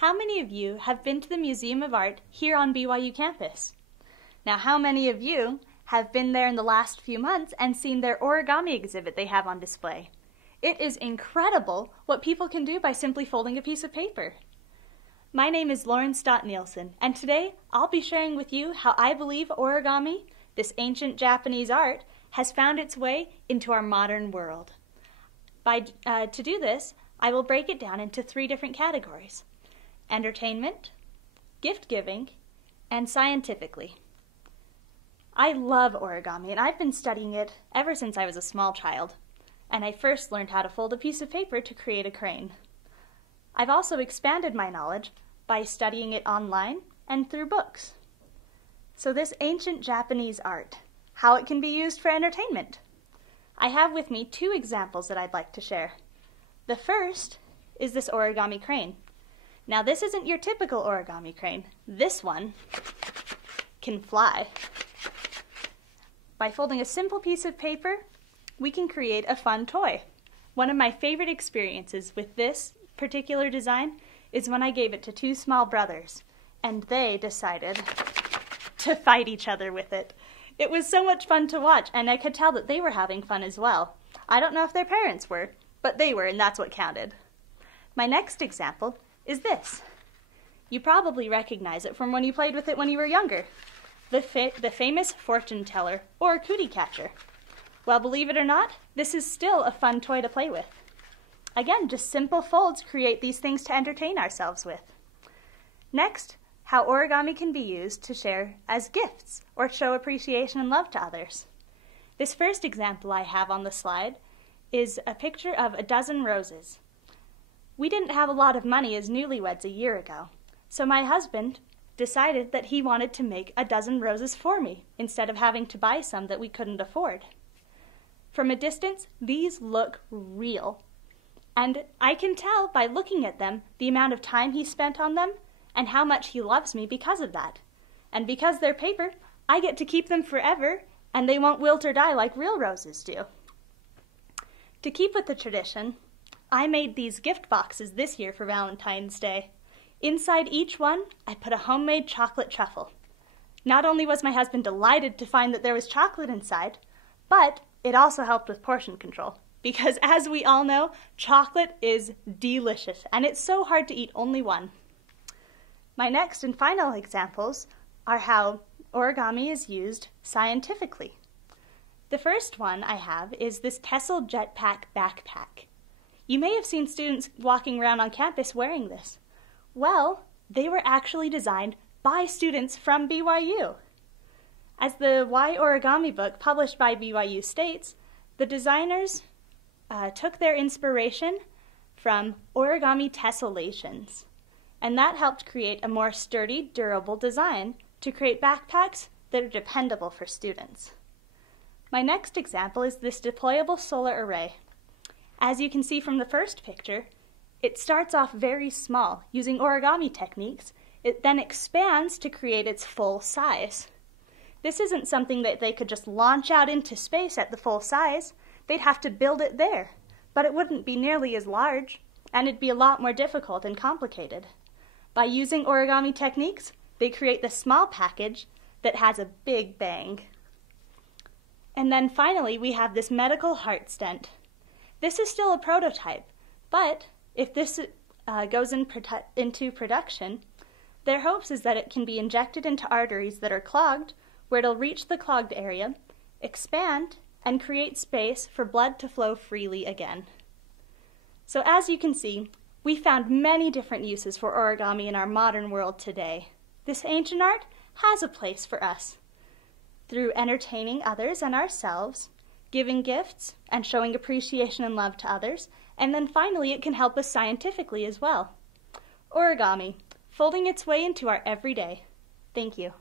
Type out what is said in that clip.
How many of you have been to the Museum of Art here on BYU campus? Now, how many of you have been there in the last few months and seen their origami exhibit they have on display? It is incredible what people can do by simply folding a piece of paper. My name is Lauren Stott-Nielsen, and today I'll be sharing with you how I believe origami, this ancient Japanese art, has found its way into our modern world. To do this, I will break it down into 3 different categories: entertainment, gift-giving, and scientifically. I love origami, and I've been studying it ever since I was a small child, and I first learned how to fold a piece of paper to create a crane. I've also expanded my knowledge by studying it online and through books. So this ancient Japanese art, how it can be used for entertainment. I have with me 2 examples that I'd like to share. The first is this origami crane. Now, this isn't your typical origami crane. This one can fly. By folding a simple piece of paper, we can create a fun toy. One of my favorite experiences with this particular design is when I gave it to 2 small brothers, and they decided to fight each other with it. It was so much fun to watch, and I could tell that they were having fun as well. I don't know if their parents were, but they were, and that's what counted. My next example is this. You probably recognize it from when you played with it when you were younger. The famous fortune teller, or cootie catcher. Well, believe it or not, this is still a fun toy to play with. Again, just simple folds create these things to entertain ourselves with. Next, how origami can be used to share as gifts or show appreciation and love to others. This first example I have on the slide is a picture of a dozen roses. We didn't have a lot of money as newlyweds a year ago, so my husband decided that he wanted to make a dozen roses for me instead of having to buy some that we couldn't afford. From a distance, these look real. And I can tell by looking at them the amount of time he spent on them and how much he loves me because of that. And because they're paper, I get to keep them forever, and they won't wilt or die like real roses do. To keep with the tradition, I made these gift boxes this year for Valentine's Day. Inside each one, I put a homemade chocolate truffle. Not only was my husband delighted to find that there was chocolate inside, but it also helped with portion control. Because as we all know, chocolate is delicious, and it's so hard to eat only one. My next and final examples are how origami is used scientifically. The first one I have is this Tessel Jetpack backpack. You may have seen students walking around on campus wearing this. Well, they were actually designed by students from BYU. As the Why Origami book published by BYU states, the designers took their inspiration from origami tessellations, and that helped create a more sturdy, durable design to create backpacks that are dependable for students. My next example is this deployable solar array. As you can see from the first picture, it starts off very small. Using origami techniques, it then expands to create its full size. This isn't something that they could just launch out into space at the full size. They'd have to build it there, but it wouldn't be nearly as large, and it'd be a lot more difficult and complicated. By using origami techniques, they create the small package that has a big bang. And then finally, we have this medical heart stent. This is still a prototype, but if this goes into production, their hopes is that it can be injected into arteries that are clogged, where it'll reach the clogged area, expand, and create space for blood to flow freely again. So as you can see, we found many different uses for origami in our modern world today. This ancient art has a place for us. Through entertaining others and ourselves, giving gifts, and showing appreciation and love to others, and then finally it can help us scientifically as well. Origami, folding its way into our everyday. Thank you.